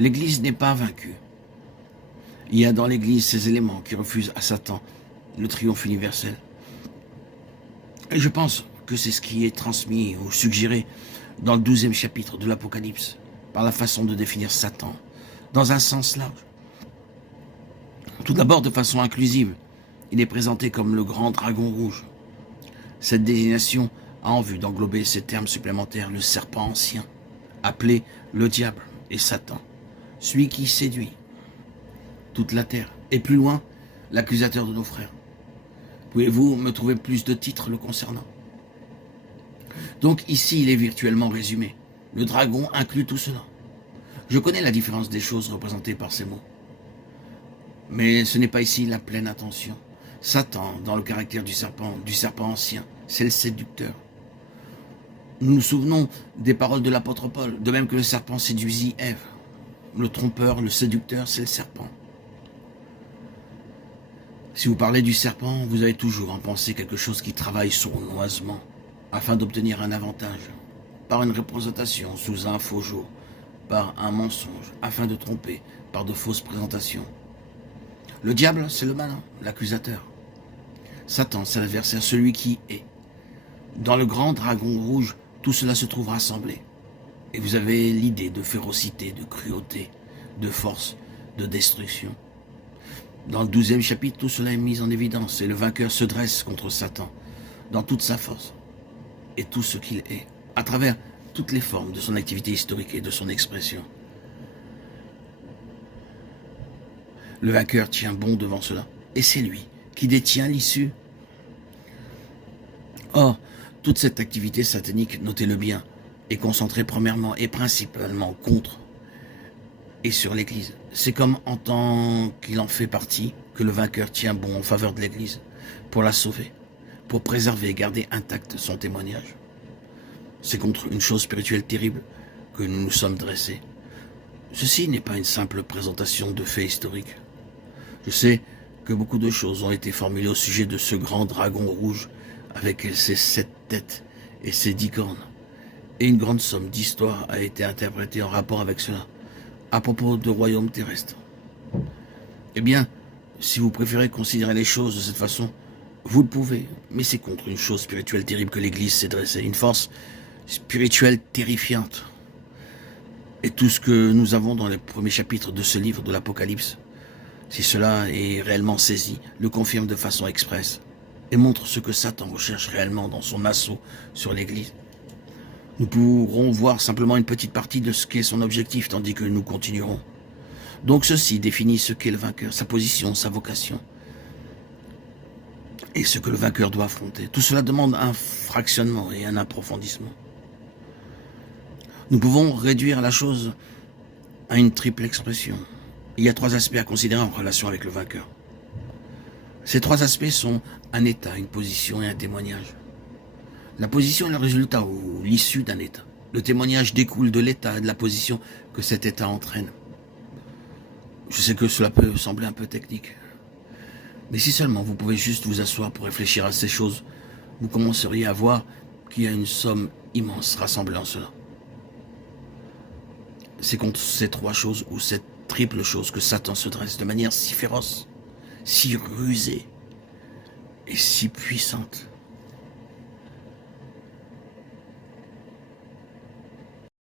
L'Église n'est pas vaincue. Il y a dans l'Église ces éléments qui refusent à Satan le triomphe universel. Et je pense que c'est ce qui est transmis ou suggéré dans le 12e chapitre de l'Apocalypse, par la façon de définir Satan, dans un sens large. Tout d'abord, de façon inclusive, il est présenté comme le grand dragon rouge. Cette désignation a en vue d'englober ces termes supplémentaires, le serpent ancien, appelé le diable et Satan, celui qui séduit toute la terre, et plus loin, l'accusateur de nos frères. Pouvez-vous me trouver plus de titres le concernant? Donc ici, il est virtuellement résumé. Le dragon inclut tout cela. Je connais la différence des choses représentées par ces mots. Mais ce n'est pas ici la pleine attention. Satan, dans le caractère du serpent ancien, c'est le séducteur. Nous nous souvenons des paroles de l'apôtre Paul, de même que le serpent séduisit Ève. Le trompeur, le séducteur, c'est le serpent. Si vous parlez du serpent, vous avez toujours en pensée quelque chose qui travaille sournoisement afin d'obtenir un avantage, par une représentation sous un faux jour, par un mensonge, afin de tromper, par de fausses présentations. Le diable, c'est le malin, l'accusateur. Satan, c'est l'adversaire, celui qui est. Dans le grand dragon rouge, tout cela se trouve rassemblé. Et vous avez l'idée de férocité, de cruauté, de force, de destruction. Dans le 12e chapitre, tout cela est mis en évidence et le vainqueur se dresse contre Satan dans toute sa force et tout ce qu'il est, à travers toutes les formes de son activité historique et de son expression. Le vainqueur tient bon devant cela, et c'est lui qui détient l'issue. Or, toute cette activité satanique, notez-le bien, est concentrée premièrement et principalement contre et sur l'Église. C'est comme en tant qu'il en fait partie que le vainqueur tient bon en faveur de l'Église, pour la sauver, pour préserver et garder intact son témoignage. C'est contre une chose spirituelle terrible que nous nous sommes dressés. Ceci n'est pas une simple présentation de faits historiques. Je sais que beaucoup de choses ont été formulées au sujet de ce grand dragon rouge avec ses 7 têtes et ses 10 cornes. Et une grande somme d'histoires a été interprétée en rapport avec cela, à propos de royaumes terrestres. Eh bien, si vous préférez considérer les choses de cette façon, vous le pouvez, mais c'est contre une chose spirituelle terrible que l'Église s'est dressée, une force spirituelle terrifiante. Et tout ce que nous avons dans les premiers chapitres de ce livre de l'Apocalypse, si cela est réellement saisi, le confirme de façon expresse et montre ce que Satan recherche réellement dans son assaut sur l'Église. Nous pourrons voir simplement une petite partie de ce qu'est son objectif, tandis que nous continuerons. Donc ceci définit ce qu'est le vainqueur, sa position, sa vocation, et ce que le vainqueur doit affronter. Tout cela demande un fractionnement et un approfondissement. Nous pouvons réduire la chose à une triple expression. Il y a 3 aspects à considérer en relation avec le vainqueur. Ces 3 aspects sont un état, une position et un témoignage. La position est le résultat ou l'issue d'un état. Le témoignage découle de l'état et de la position que cet état entraîne. Je sais que cela peut sembler un peu technique. Mais si seulement vous pouvez juste vous asseoir pour réfléchir à ces choses, vous commenceriez à voir qu'il y a une somme immense rassemblée en cela. C'est contre ces 3 choses ou cette triple chose que Satan se dresse de manière si féroce, si rusée et si puissante.